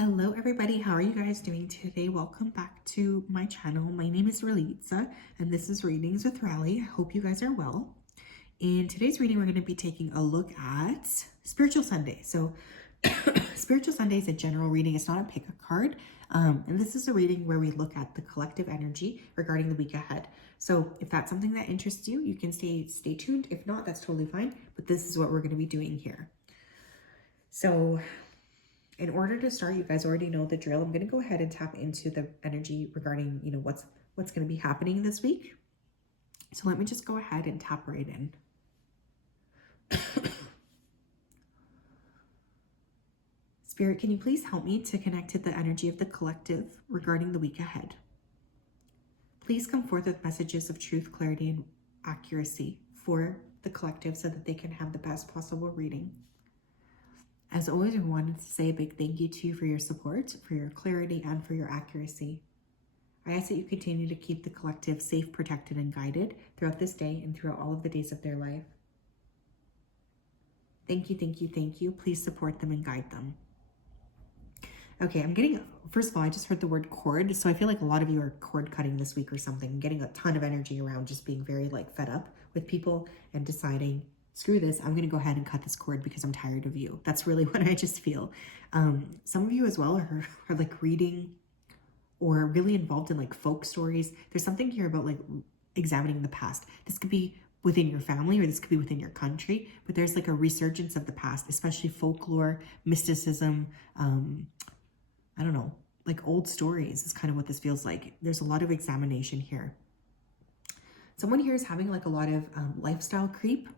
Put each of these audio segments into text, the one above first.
Hello everybody, how are you guys doing today? Welcome back to my channel. My name is Ralitza and this is Readings with Rally. I hope you guys are well. In today's reading, we're going to be taking a look at Spiritual Sunday. So Spiritual Sunday is a general reading. It's not a pick a card. And this is a reading where we look at the collective energy regarding the week ahead. So if that's something that interests you, you can stay tuned. If not, that's totally fine. But this is what we're going to be doing here. So in order to start, you guys already know the drill. I'm going to go ahead and tap into the energy regarding, what's going to be happening this week. So let me just go ahead and tap right in. Spirit, can you please help me to connect to the energy of the collective regarding the week ahead? Please come forth with messages of truth, clarity, and accuracy for the collective so that they can have the best possible reading. As always, I wanted to say a big thank you to you for your support, for your clarity, and for your accuracy. I ask that you continue to keep the collective safe, protected, and guided throughout this day and throughout all of the days of their life. Thank you, thank you, thank you. Please support them and guide them. Okay, first of all, I just heard the word cord, so I feel like a lot of you are cord cutting this week or something. I'm getting a ton of energy around just being very fed up with people and deciding, screw this, I'm going to go ahead and cut this cord because I'm tired of you. That's really what I just feel. Some of you as well are reading or really involved in folk stories. There's something here about examining the past. This could be within your family or this could be within your country, but there's a resurgence of the past, especially folklore, mysticism, I don't know, old stories is kind of what this feels like. There's a lot of examination here. Someone here is having a lot of lifestyle creep.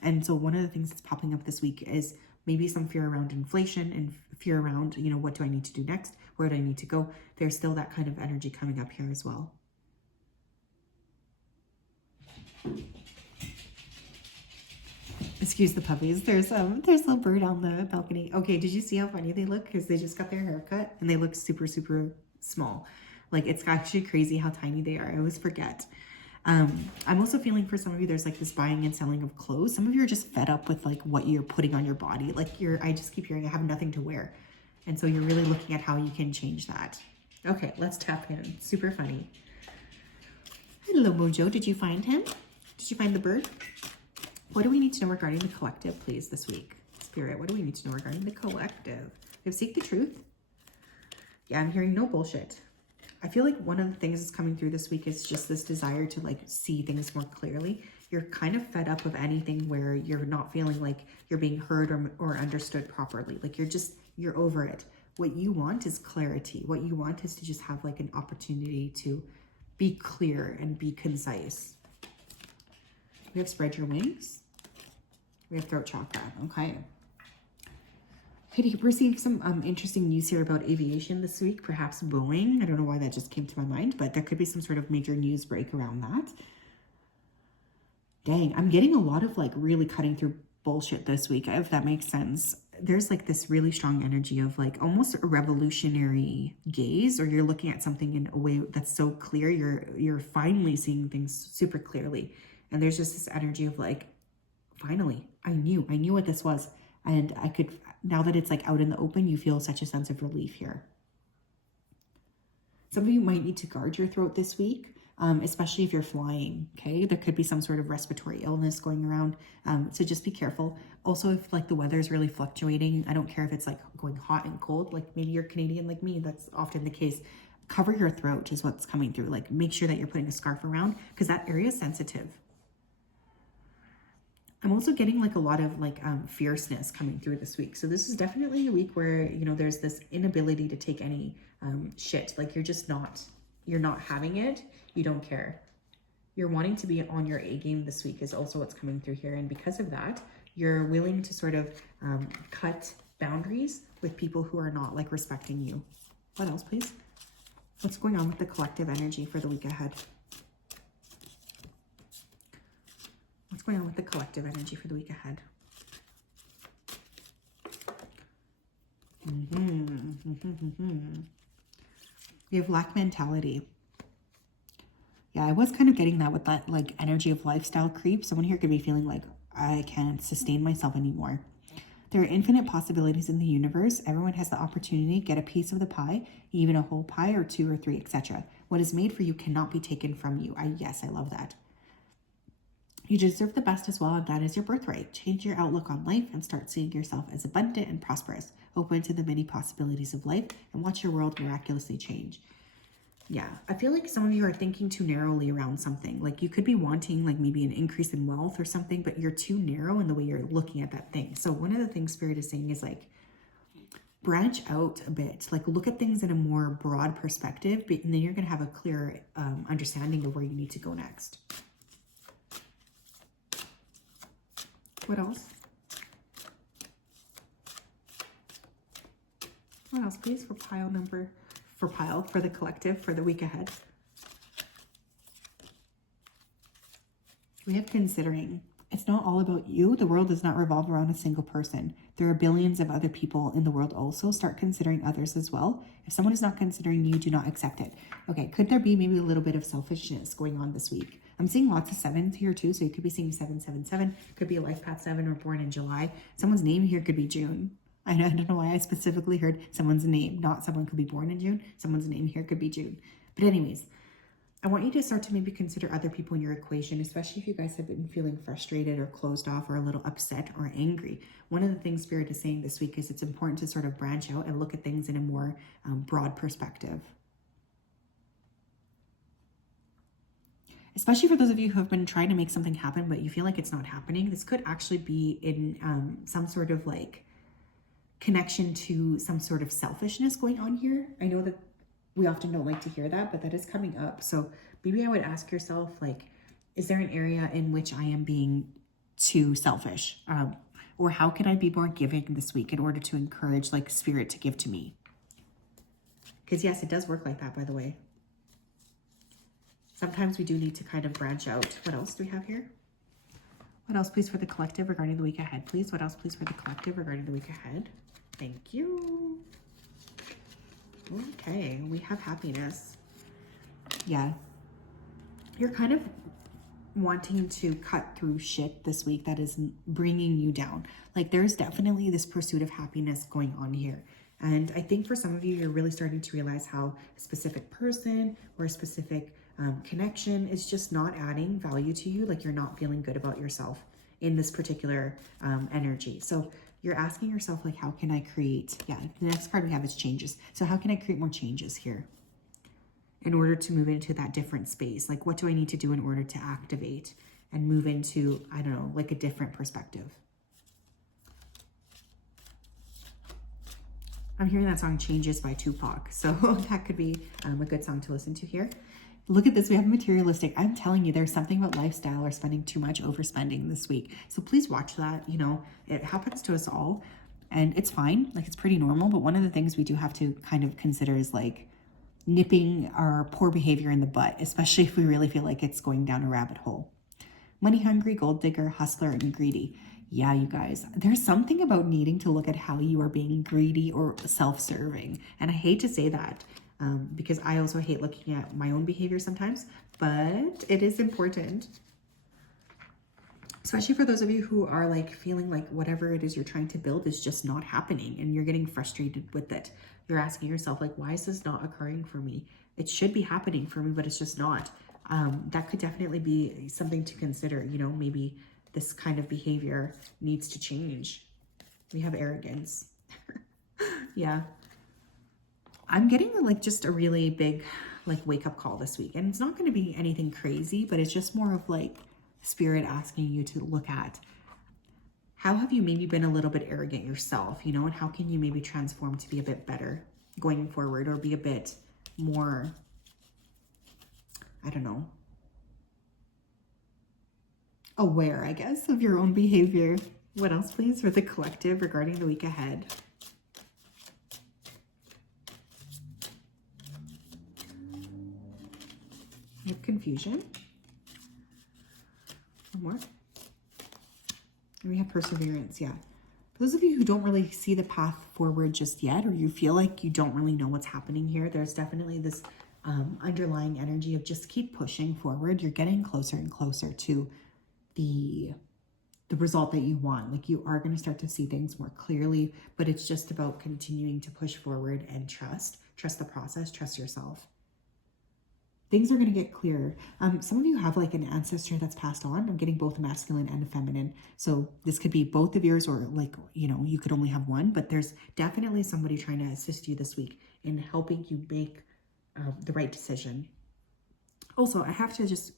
And so one of the things that's popping up this week is maybe some fear around inflation and fear around, what do I need to do next? Where do I need to go? There's still that kind of energy coming up here as well. Excuse the puppies. There's a little bird on the balcony. Okay, did you see how funny they look? Because they just got their hair cut and they look super, super small. It's actually crazy how tiny they are. I always forget. I'm also feeling for some of you, there's this buying and selling of clothes. Some of you are just fed up with what you're putting on your body. I just keep hearing I have nothing to wear. And so you're really looking at how you can change that. Okay, let's tap in. Super funny. Hello, Mojo. Did you find him? Did you find the bird? What do we need to know regarding the collective, please, this week? Spirit, what do we need to know regarding the collective? We have seek the truth. Yeah, I'm hearing no bullshit. I feel one of the things that's coming through this week is just this desire to see things more clearly. You're kind of fed up of anything where you're not feeling like you're being heard or understood properly. You're over it. What you want is clarity. What you want is to just have an opportunity to be clear and be concise. We have spread your wings. We have throat chakra. Okay. Could receive some interesting news here about aviation this week, perhaps Boeing. I don't know why that just came to my mind, but there could be some sort of major news break around that. Dang, I'm getting a lot of really cutting through bullshit this week, if that makes sense. There's this really strong energy of almost a revolutionary gaze, or you're looking at something in a way that's so clear, you're finally seeing things super clearly. And there's just this energy of finally, I knew what this was. And I could, now that it's out in the open, you feel such a sense of relief here. Some of you might need to guard your throat this week, especially if you're flying, okay? There could be some sort of respiratory illness going around, so just be careful. Also, if the weather is really fluctuating, I don't care if it's going hot and cold, maybe you're Canadian like me, that's often the case. Cover your throat is what's coming through. Make sure that you're putting a scarf around because that area is sensitive. I'm also getting a lot of fierceness coming through this week. So this is definitely a week where, there's this inability to take any shit. You're not having it. You don't care. You're wanting to be on your A game this week is also what's coming through here. And because of that, you're willing to sort of cut boundaries with people who are not respecting you. What else, please? What's going on with the collective energy for the week ahead? What's going on with the collective energy for the week ahead? We have lack mentality. Yeah, I was kind of getting that with that energy of lifestyle creep. Someone here could be feeling I can't sustain myself anymore. There are infinite possibilities in the universe. Everyone has the opportunity to get a piece of the pie, even a whole pie or two or three, etc. What is made for you cannot be taken from you. Yes, I love that. You deserve the best as well, and that is your birthright. Change your outlook on life and start seeing yourself as abundant and prosperous. Open to the many possibilities of life and watch your world miraculously change. Yeah, I feel like some of you are thinking too narrowly around something. Like you could be wanting like maybe an increase in wealth or something, but you're too narrow in the way you're looking at that thing. So one of the things Spirit is saying is like, branch out a bit, like look at things in a more broad perspective, and then you're going to have a clear understanding of where you need to go next. What else? What else, please, for for the collective, for the week ahead? We have considering. It's not all about you. The world does not revolve around a single person. There are billions of other people in the world also. Start considering others as well. If someone is not considering you, do not accept it. Okay, could there be maybe a little bit of selfishness going on this week? I'm seeing lots of sevens here too, so you could be seeing 777. Could be a life path 7 or born in July. Someone's name here could be June. I don't know why I specifically heard someone's name, not someone could be born in June. Someone's name here could be June. But anyways, I want you to start to maybe consider other people in your equation, especially if you guys have been feeling frustrated or closed off or a little upset or angry. One of the things Spirit is saying this week is it's important to sort of branch out and look at things in a more broad perspective. Especially for those of you who have been trying to make something happen, but you feel like it's not happening. This could actually be in some sort of like connection to some sort of selfishness going on here. I know that we often don't like to hear that, but that is coming up. So maybe I would ask yourself, like, is there an area in which I am being too selfish? Or how can I be more giving this week in order to encourage like Spirit to give to me? Because yes, it does work like that, by the way. Sometimes we do need to kind of branch out. What else do we have here? What else, please, for the collective regarding the week ahead, please? What else, please, for the collective regarding the week ahead? Thank you. Okay, we have happiness. Yeah. You're kind of wanting to cut through shit this week that is bringing you down. Like there's definitely this pursuit of happiness going on here. And I think for some of you, you're really starting to realize how a specific person or a specific connection is just not adding value to you. Like you're not feeling good about yourself in this particular energy. So you're asking yourself, like, how can I create? Yeah, the next card we have is changes. So how can I create more changes here in order to move into that different space? Like, what do I need to do in order to activate and move into, I don't know, like a different perspective? I'm hearing that song Changes by Tupac. So that could be a good song to listen to here. Look at this, we have materialistic. I'm telling you, there's something about lifestyle or spending too much, overspending this week. So please watch that. You know, it happens to us all and it's fine. Like it's pretty normal. But one of the things we do have to kind of consider is like nipping our poor behavior in the butt, especially if we really feel like it's going down a rabbit hole. Money hungry, gold digger, hustler, and greedy. Yeah, you guys, there's something about needing to look at how you are being greedy or self-serving. And I hate to say that. Because I also hate looking at my own behavior sometimes, but it is important. Especially for those of you who are like feeling like whatever it is you're trying to build is just not happening and you're getting frustrated with it. You're asking yourself like, why is this not occurring for me? It should be happening for me, but it's just not. That could definitely be something to consider. You know, maybe this kind of behavior needs to change. We have arrogance. Yeah. I'm getting like just a really big like wake up call this week. And it's not going to be anything crazy, but it's just more of like Spirit asking you to look at how have you maybe been a little bit arrogant yourself, you know, and how can you maybe transform to be a bit better going forward or be a bit more, I don't know, aware, I guess, of your own behavior. What else, please, for the collective regarding the week ahead? We have confusion. One more. And we have perseverance, yeah. For those of you who don't really see the path forward just yet, or you feel like you don't really know what's happening here, there's definitely this underlying energy of just keep pushing forward. You're getting closer and closer to the the result that you want. Like you are going to start to see things more clearly, but it's just about continuing to push forward and trust the process, trust yourself. Things are going to get clearer. Some of you have like an ancestor that's passed on. I'm getting both masculine and feminine. So this could be both of yours, or like, you know, you could only have one, but there's definitely somebody trying to assist you this week in helping you make the right decision. Also, I have to just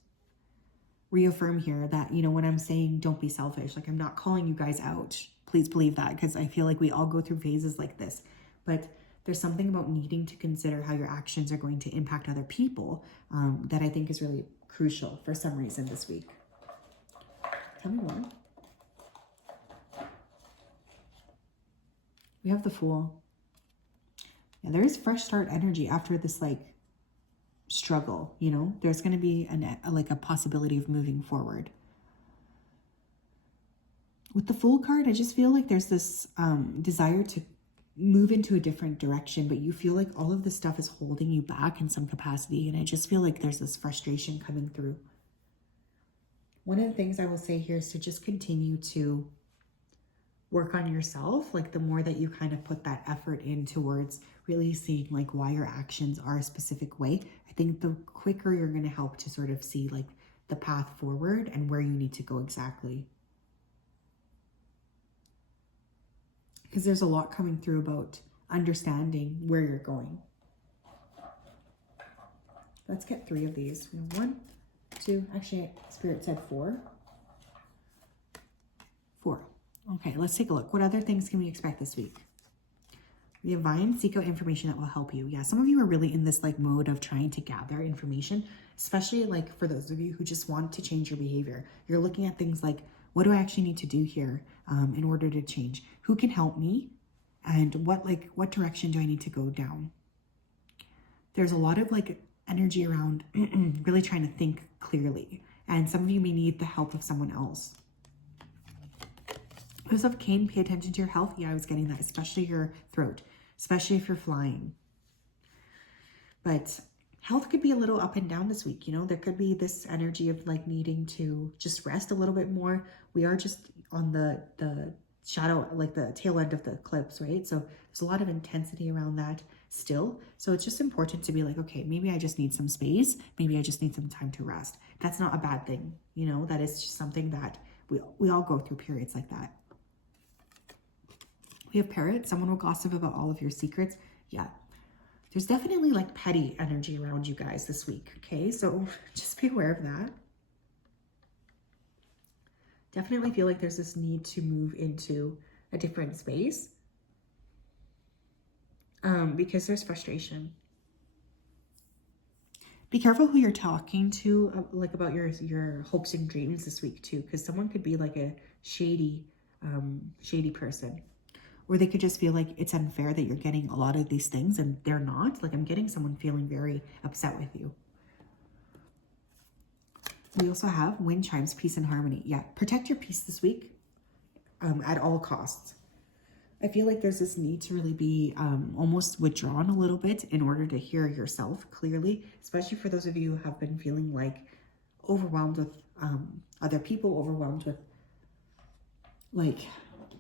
reaffirm here that, you know, when I'm saying don't be selfish, like I'm not calling you guys out. Please believe that, because I feel like we all go through phases like this. But there's something about needing to consider how your actions are going to impact other people that I think is really crucial for some reason this week. Tell me more. We have the Fool. Yeah, there is fresh start energy after this like struggle, you know. There's going to be a possibility of moving forward. With the Fool card, I just feel like there's this desire to move into a different direction, but you feel like all of this stuff is holding you back in some capacity, and I just feel like there's this frustration coming through. One of the things I will say here is to just continue to work on yourself. Like the more that you kind of put that effort in towards really seeing like why your actions are a specific way, I think the quicker you're going to help to sort of see like the path forward and where you need to go exactly. Because there's a lot coming through about understanding where you're going. Let's get 3 of these. 1, 2, actually Spirit said 4. 4. Okay, let's take a look. What other things can we expect this week? The Divine, seek out information that will help you. Yeah, some of you are really in this like mode of trying to gather information, especially like for those of you who just want to change your behavior. You're looking at things like, what do I actually need to do here in order to change? Who can help me? And what direction do I need to go down? There's a lot of like energy around really trying to think clearly. And some of you may need the help of someone else. Because of Cain, pay attention to your health. Yeah, I was getting that, especially your throat, especially if you're flying. But health could be a little up and down this week. You know, there could be this energy of like needing to just rest a little bit more. We are just on the shadow, like the tail end of the eclipse, right? So there's a lot of intensity around that still. So it's just important to be like, okay, maybe I just need some space. Maybe I just need some time to rest. That's not a bad thing. You know, that is just something that we all go through periods like that. We have Parrot. Someone will gossip about all of your secrets. Yeah. There's definitely like petty energy around you guys this week. Okay. So just be aware of that. Definitely feel like there's this need to move into a different space. Because there's frustration. Be careful who you're talking to, like about your hopes and dreams this week too, because someone could be like a shady person. Or they could just feel like it's unfair that you're getting a lot of these things and they're not. Like I'm getting someone feeling very upset with you. We also have wind chimes, peace and harmony. Yeah, protect your peace this week at all costs. I feel like there's this need to really be almost withdrawn a little bit in order to hear yourself clearly, especially for those of you who have been feeling like overwhelmed with other people, overwhelmed with like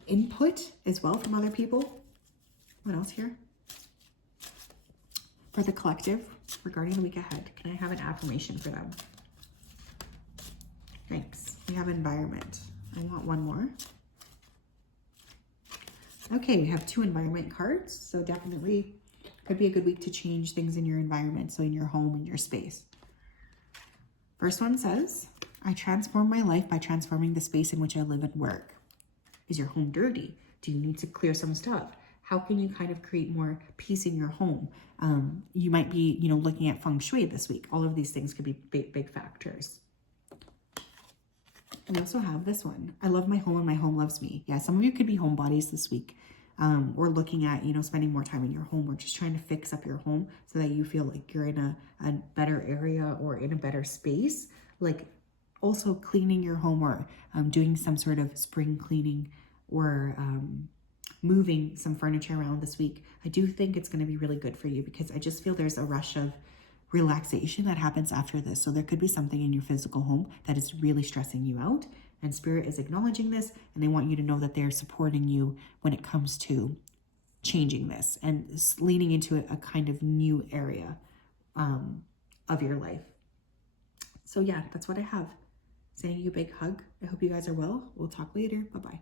input as well from other people. What else here? For the collective, regarding the week ahead, can I have an affirmation for them? Thanks. We have environment. I want one more. Okay, we have 2 environment cards. So definitely could be a good week to change things in your environment. So in your home, in your space. First one says, I transform my life by transforming the space in which I live and work. Is your home dirty? Do you need to clear some stuff? How can you kind of create more peace in your home? You might be, you know, looking at feng shui this week. All of these things could be big factors. We also have this one. I love my home and my home loves me. Yeah, some of you could be homebodies this week. Or looking at, you know, spending more time in your home or just trying to fix up your home so that you feel like you're in a better area or in a better space. Like also cleaning your home or doing some sort of spring cleaning or moving some furniture around this week. I do think it's going to be really good for you because I just feel there's a rush of relaxation that happens after this. So there could be something in your physical home that is really stressing you out. And Spirit is acknowledging this, and they want you to know that they're supporting you when it comes to changing this and leaning into a kind of new area of your life. So yeah, that's what I have. Sending you a big hug. I hope you guys are well. We'll talk later. Bye-bye.